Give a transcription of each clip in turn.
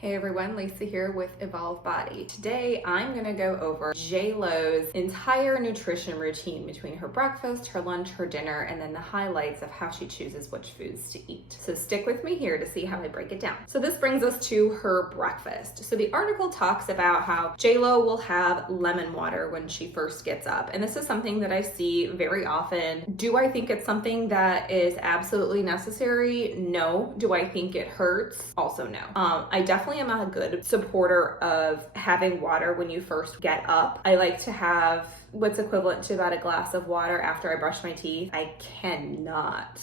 Hey everyone, Lisa here with Evolve Body. Today I'm gonna go over J-Lo's entire nutrition routine between her breakfast, her lunch, her dinner, and then the highlights of how she chooses which foods to eat. So stick with me here to see how I break it down. So this brings us to her breakfast. So the article talks about how J-Lo will have lemon water when she first gets up. And this is something that I see very often. Do I think it's something that is absolutely necessary? No. Do I think it hurts? Also no. I definitely am a good supporter of having water when you first get up. I like to have what's equivalent to about a glass of water after I brush my teeth. I cannot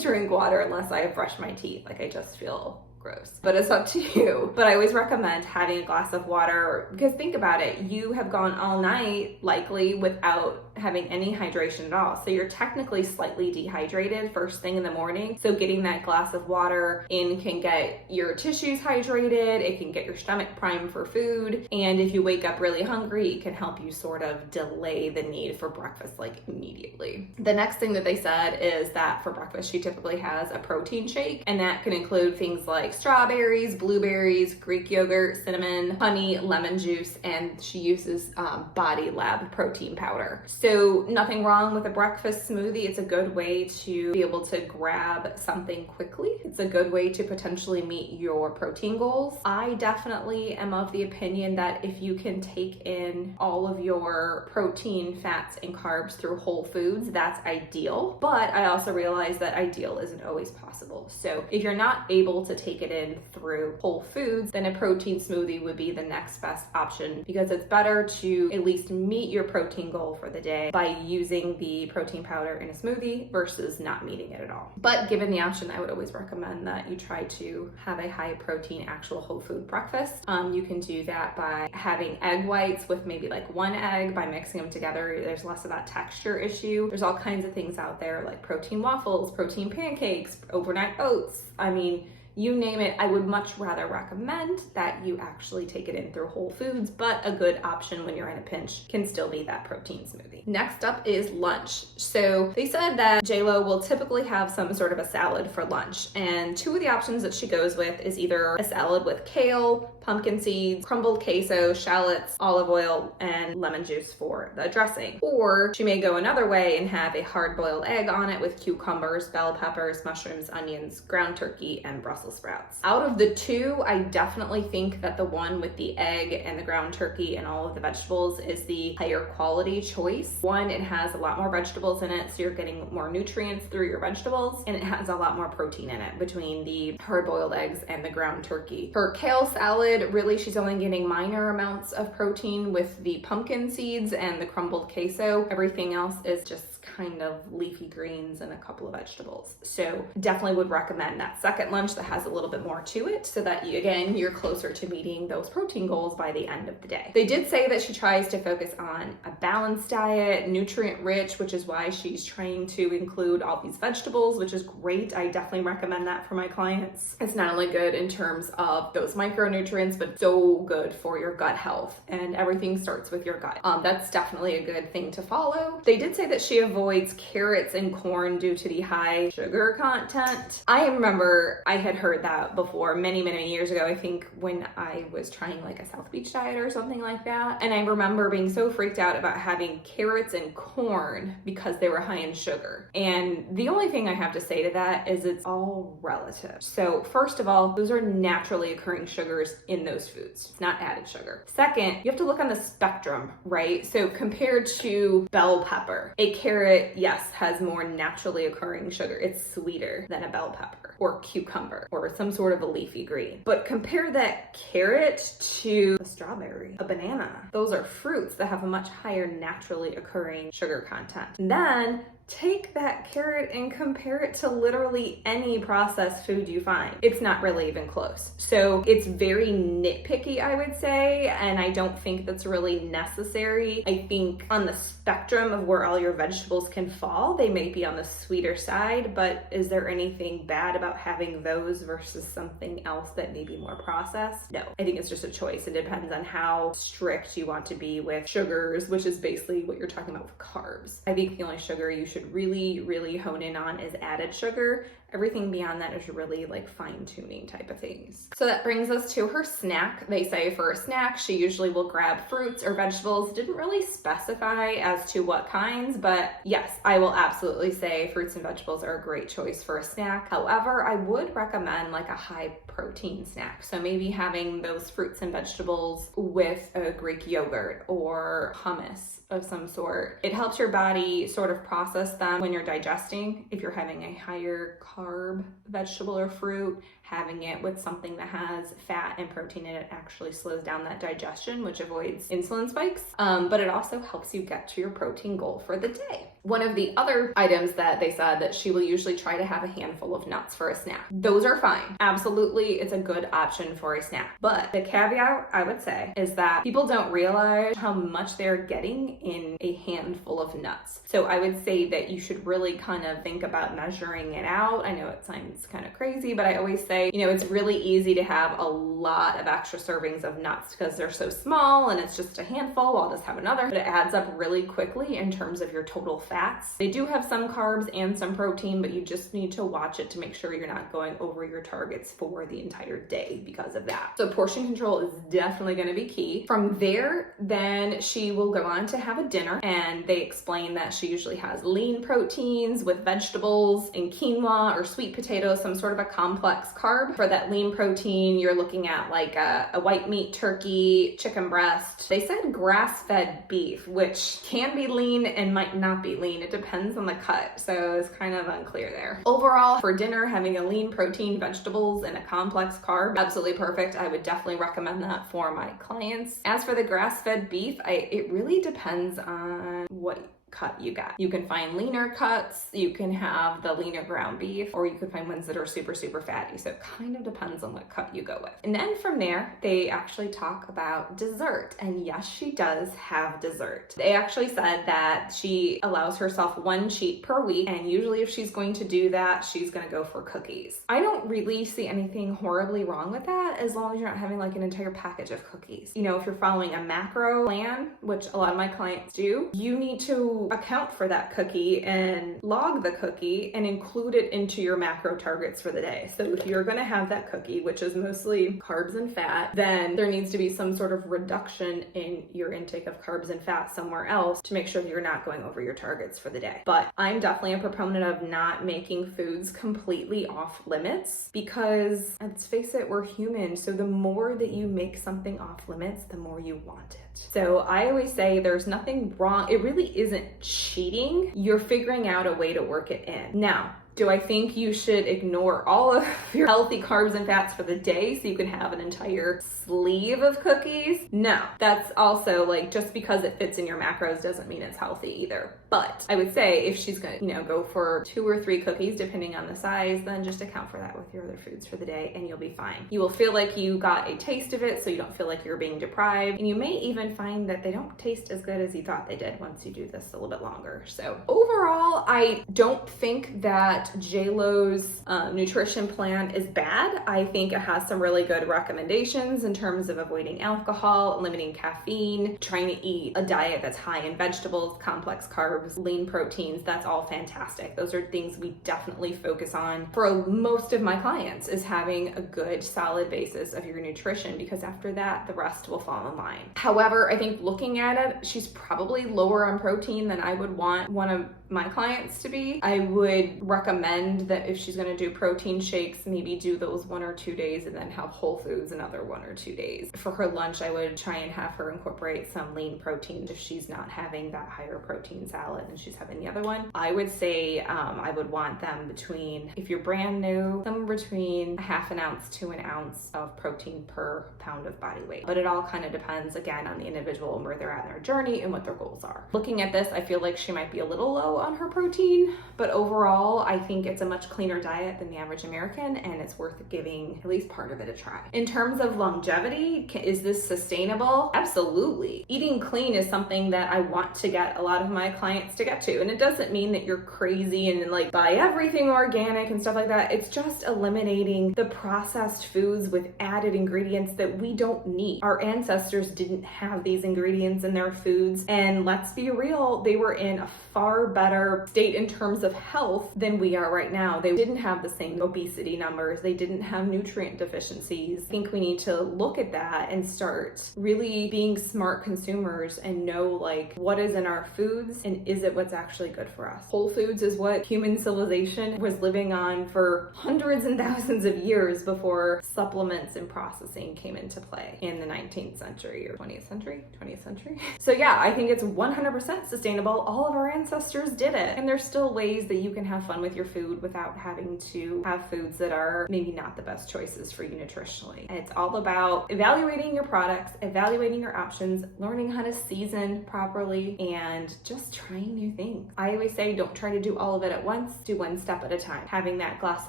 drink water unless I have brushed my teeth. Like I just feel gross, but it's up to you. But I always recommend having a glass of water because think about it, you have gone all night likely without having any hydration at all. So you're technically slightly dehydrated first thing in the morning. So getting that glass of water in can get your tissues hydrated. It can get your stomach primed for food. And if you wake up really hungry, it can help you sort of delay the need for breakfast like immediately. The next thing that they said is that for breakfast, she typically has a protein shake, and that can include things like strawberries, blueberries, Greek yogurt, cinnamon, honey, lemon juice, and she uses Body Lab protein powder. So nothing wrong with a breakfast smoothie. It's a good way to be able to grab something quickly. It's a good way to potentially meet your protein goals. I definitely am of the opinion that if you can take in all of your protein, fats, and carbs through whole foods, that's ideal. But I also realize that ideal isn't always possible. So if you're not able to take it in through whole foods, then a protein smoothie would be the next best option because it's better to at least meet your protein goal for the day by using the protein powder in a smoothie versus not meeting it at all. But given the option, I would always recommend that you try to have a high protein actual whole food breakfast. You can do that by having egg whites with maybe like one egg, by mixing them together. There's less of that texture issue. There's all kinds of things out there like protein waffles, protein pancakes, overnight oats. I mean, you name it. I would much rather recommend that you actually take it in through whole foods, but a good option when you're in a pinch can still be that protein smoothie. Next up is lunch. So they said that J-Lo will typically have some sort of a salad for lunch, and two of the options that she goes with is either a salad with kale, pumpkin seeds, crumbled queso, shallots, olive oil, and lemon juice for the dressing. Or she may go another way and have a hard-boiled egg on it with cucumbers, bell peppers, mushrooms, onions, ground turkey, and Brussels sprouts. Out of the two, I definitely think that the one with the egg and the ground turkey and all of the vegetables is the higher quality choice. One, it has a lot more vegetables in it, so you're getting more nutrients through your vegetables, and it has a lot more protein in it between the hard-boiled eggs and the ground turkey. Her kale salad, really she's only getting minor amounts of protein with the pumpkin seeds and the crumbled queso. Everything else is just kind of leafy greens and a couple of vegetables. So definitely would recommend that second lunch that has a little bit more to it so that you're closer to meeting those protein goals by the end of the day. They did say that she tries to focus on a balanced diet, nutrient rich, which is why she's trying to include all these vegetables, which is great. I definitely recommend that for my clients. It's not only good in terms of those micronutrients, but so good for your gut health, and everything starts with your gut. That's definitely a good thing to follow. They did say that she avoids carrots and corn due to the high sugar content. I remember I had heard that before many years ago, I think when I was trying like a South Beach diet or something like that. And I remember being so freaked out about having carrots and corn because they were high in sugar. And the only thing I have to say to that is it's all relative. So first of all, those are naturally occurring sugars in those foods. It's not added sugar. Second, you have to look on the spectrum, right? So compared to bell pepper, a carrot, yes, has more naturally occurring sugar. It's sweeter than a bell pepper or cucumber or some sort of a leafy green. But compare that carrot to a strawberry, a banana. Those are fruits that have a much higher naturally occurring sugar content. And then take that carrot and compare it to literally any processed food you find. It's not really even close. So it's very nitpicky, I would say, and I don't think that's really necessary. I think on the spectrum of where all your vegetables can fall, they may be on the sweeter side, but is there anything bad about having those versus something else that may be more processed? No, I think it's just a choice. It depends on how strict you want to be with sugars, which is basically what you're talking about with carbs. I think the only sugar you should really hone in on is added sugar. Everything beyond that is really like fine-tuning type of things. So that brings us to her snack. They say for a snack, she usually will grab fruits or vegetables. Didn't really specify as to what kinds, but yes, I will absolutely say fruits and vegetables are a great choice for a snack. However, I would recommend like a high protein snack. So maybe having those fruits and vegetables with a Greek yogurt or hummus of some sort. It helps your body sort of process them when you're digesting. If you're having a higher carb vegetable or fruit, having it with something that has fat and protein in it actually slows down that digestion, which avoids insulin spikes. But it also helps you get to your protein goal for the day. One of the other items that they said that she will usually try to have a handful of nuts for a snack. Those are fine. Absolutely, it's a good option for a snack. But the caveat I would say is that people don't realize how much they're getting in a handful of nuts. So I would say that you should really kind of think about measuring it out. I know it sounds kind of crazy, but I always say, you know, it's really easy to have a lot of extra servings of nuts because they're so small and it's just a handful. I'll just have another, but it adds up really quickly in terms of your total fats. They do have some carbs and some protein, but you just need to watch it to make sure you're not going over your targets for the entire day because of that. So portion control is definitely going to be key. From there, then she will go on to have a dinner, and they explain that she usually has lean proteins with vegetables and quinoa or sweet potatoes, some sort of a complex carb. For that lean protein, you're looking at like a white meat turkey, chicken breast. They said grass-fed beef, which can be lean and might not be lean. It depends on the cut, so it's kind of unclear there. Overall, for dinner, having a lean protein, vegetables, and a complex carb, absolutely perfect. I would definitely recommend that for my clients. As for the grass-fed beef, it really depends on what cut you got. You can find leaner cuts, you can have the leaner ground beef, or you could find ones that are super fatty. So it kind of depends on what cut you go with. And then from there, they actually talk about dessert. And yes, she does have dessert. They actually said that she allows herself one cheat per week, and usually if she's going to do that, she's going to go for cookies. I don't really see anything horribly wrong with that as long as you're not having like an entire package of cookies. You know, if you're following a macro plan, which a lot of my clients do, you need to account for that cookie and log the cookie and include it into your macro targets for the day. So if you're going to have that cookie, which is mostly carbs and fat, then there needs to be some sort of reduction in your intake of carbs and fat somewhere else to make sure that you're not going over your targets for the day. But I'm definitely a proponent of not making foods completely off limits because, let's face it, we're human. So the more that you make something off limits, the more you want it. So I always say there's nothing wrong. It really isn't cheating. You're figuring out a way to work it in. Now, do I think you should ignore all of your healthy carbs and fats for the day so you can have an entire sleeve of cookies? No, that's also like just because it fits in your macros doesn't mean it's healthy either. But I would say if she's gonna, go for 2 or 3 cookies, depending on the size, then just account for that with your other foods for the day and you'll be fine. You will feel like you got a taste of it so you don't feel like you're being deprived. And you may even find that they don't taste as good as you thought they did once you do this a little bit longer. So overall, I don't think that JLo's nutrition plan is bad. I think it has some really good recommendations in terms of avoiding alcohol, limiting caffeine, trying to eat a diet that's high in vegetables, complex carbs, lean proteins. That's all fantastic. Those are things we definitely focus on for most of my clients, is having a good solid basis of your nutrition, because after that, the rest will fall in line. However, I think looking at it, she's probably lower on protein than I would want one of my clients to be. I would recommend that if she's going to do protein shakes, maybe do those 1 or 2 days and then have whole foods another 1 or 2 days. For her lunch, I would try and have her incorporate some lean protein if she's not having that higher protein salad and she's having the other one. I would say I would want them between, if you're brand new, somewhere between a half an ounce to an ounce of protein per pound of body weight. But it all kind of depends, again, on the individual and where they're at in their journey and what their goals are. Looking at this, I feel like she might be a little low on her protein, but overall, I think it's a much cleaner diet than the average American, and it's worth giving at least part of it a try. In terms of longevity, is this sustainable? Absolutely. Eating clean is something that I want to get a lot of my clients to get to, and it doesn't mean that you're crazy and like buy everything organic and stuff like that. It's just eliminating the processed foods with added ingredients that we don't need. Our ancestors didn't have these ingredients in their foods, and let's be real, they were in a far better better state in terms of health than we are right now. They didn't have the same obesity numbers. They didn't have nutrient deficiencies. I think we need to look at that and start really being smart consumers and know like what is in our foods and is it what's actually good for us. Whole foods is what human civilization was living on for hundreds and thousands of years before supplements and processing came into play in the 19th century or 20th century. So yeah, I think it's 100% sustainable. All of our ancestors did it. And there's still ways that you can have fun with your food without having to have foods that are maybe not the best choices for you nutritionally. And it's all about evaluating your products, evaluating your options, learning how to season properly, and just trying new things. I always say don't try to do all of it at once, do one step at a time. Having that glass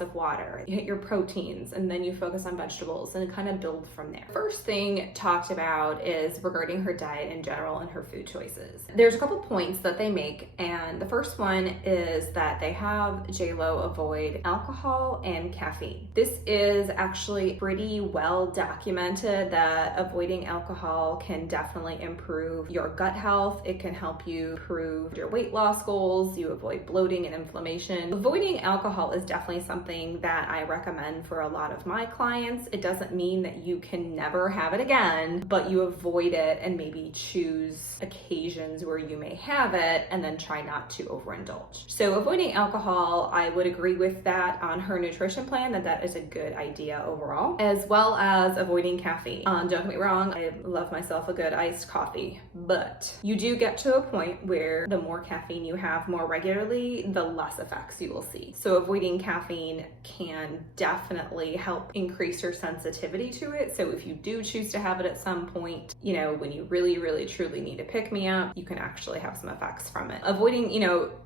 of water, you hit your proteins, and then you focus on vegetables and kind of build from there. First thing talked about is regarding her diet in general and her food choices. There's a couple points that they make, and the first one is that they have J-Lo avoid alcohol and caffeine. This is actually pretty well documented that avoiding alcohol can definitely improve your gut health. It can help you improve your weight loss goals. You avoid bloating and inflammation. Avoiding alcohol is definitely something that I recommend for a lot of my clients. It doesn't mean that you can never have it again, but you avoid it and maybe choose occasions where you may have it and then try not to overindulge. So avoiding alcohol, I would agree with that on her nutrition plan, that is a good idea overall, as well as avoiding caffeine. Don't get me wrong, I love myself a good iced coffee, but you do get to a point where the more caffeine you have more regularly, the less effects you will see. So avoiding caffeine can definitely help increase your sensitivity to it. So if you do choose to have it at some point, you know, when you really, really, truly need to pick me up, you can actually have some effects from it. Avoiding,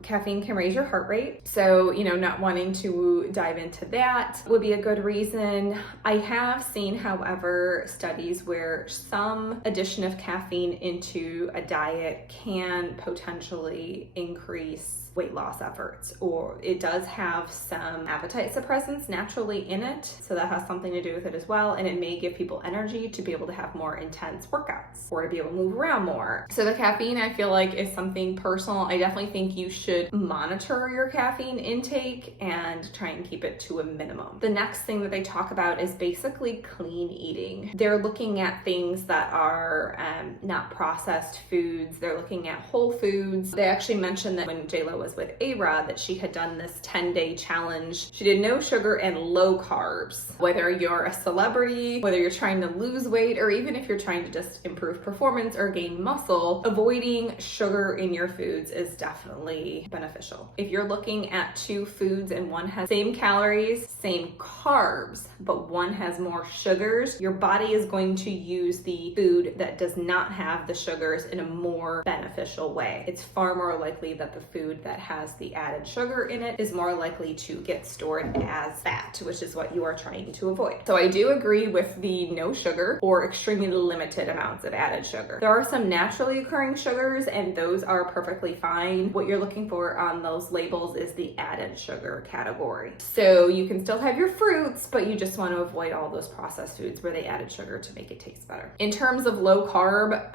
caffeine can raise your heart rate. So, not wanting to dive into that would be a good reason. I have seen, however, studies where some addition of caffeine into a diet can potentially increase weight loss efforts, or it does have some appetite suppressants naturally in it, so that has something to do with it as well, and it may give people energy to be able to have more intense workouts or to be able to move around more. So the caffeine, I feel like, is something personal. I definitely think you should monitor your caffeine intake and try and keep it to a minimum. The next thing that they talk about is basically clean eating. They're looking at things that are not processed foods. They're looking at whole foods. They actually mentioned that when J-Lo was with A-Rod, that she had done this 10-day challenge. She did no sugar and low carbs. Whether you're a celebrity, whether you're trying to lose weight, or even if you're trying to just improve performance or gain muscle, avoiding sugar in your foods is definitely beneficial. If you're looking at two foods and one has same calories, same carbs, but one has more sugars, your body is going to use the food that does not have the sugars in a more beneficial way. It's far more likely that the food that has the added sugar in it is more likely to get stored as fat, which is what you are trying to avoid. So I do agree with the no sugar or extremely limited amounts of added sugar. There are some naturally occurring sugars, and those are perfectly fine. What you're looking for on those labels is the added sugar category. So you can still have your fruits, but you just want to avoid all those processed foods where they added sugar to make it taste better. In terms of low carb,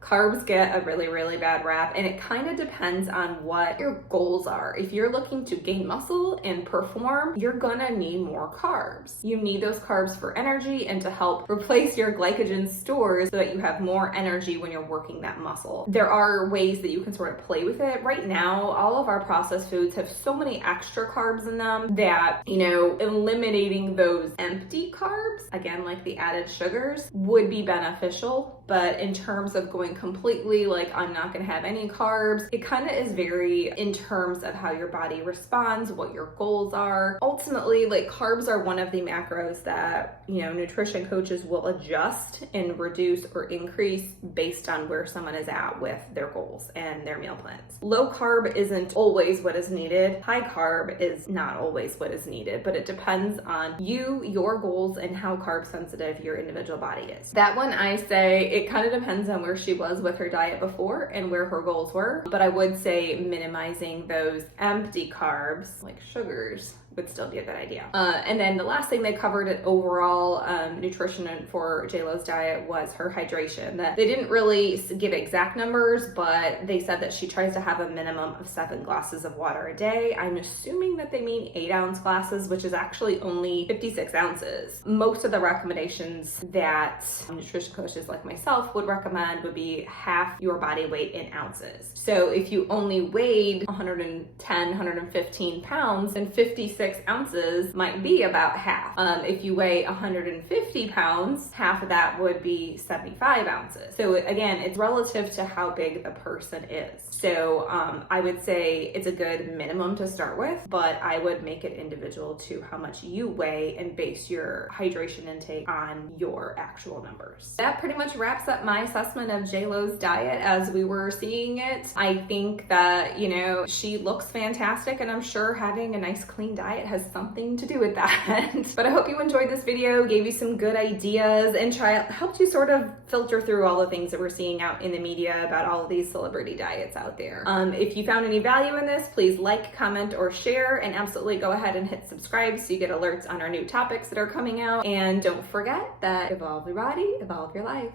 carbs get a really, really bad rap, and it kind of depends on what your goals are. If you're looking to gain muscle and perform, you're gonna need more carbs. You need those carbs for energy and to help replace your glycogen stores so that you have more energy when you're working that muscle. There are ways that you can sort of play with it. Right now, all of our processed foods have so many extra carbs in them that, eliminating those empty carbs, again, like the added sugars, would be beneficial. But in terms of going completely like I'm not going to have any carbs, it kind of is very in terms of how your body responds, what your goals are. Ultimately, like carbs are one of the macros that, nutrition coaches will adjust and reduce or increase based on where someone is at with their goals and their meal plans. Low carb isn't always what is needed. High carb is not always what is needed, but it depends on you, your goals, and how carb sensitive your individual body is. That one, I say it kind of depends on where she was with her diet before and where her goals were, but I would say minimizing those empty carbs like sugars would still be a good idea. And then the last thing they covered at overall nutrition for JLo's diet was her hydration. That they didn't really give exact numbers, but they said that she tries to have a minimum of 7 glasses of water a day. I'm assuming that they mean 8-ounce glasses, which is actually only 56 ounces. Most of the recommendations that nutrition coaches like myself would recommend would be half your body weight in ounces. So if you only weighed 110, 115 pounds, then 56 ounces might be about half. If you weigh 150 pounds, half of that would be 75 ounces. So again, it's relative to how big the person is. So I would say it's a good minimum to start with, but I would make it individual to how much you weigh and base your hydration intake on your actual numbers. That pretty much wraps up my assessment of JLo's diet as we were seeing it. I think that, you know, she looks fantastic, and I'm sure having a nice clean diet has something to do with that. But I hope you enjoyed this video, gave you some good ideas, and helped you sort of filter through all the things that we're seeing out in the media about all of these celebrity diets out there. If you found any value in this, please like, comment, or share, and absolutely go ahead and hit subscribe so you get alerts on our new topics that are coming out. And don't forget that evolve your body, evolve your life.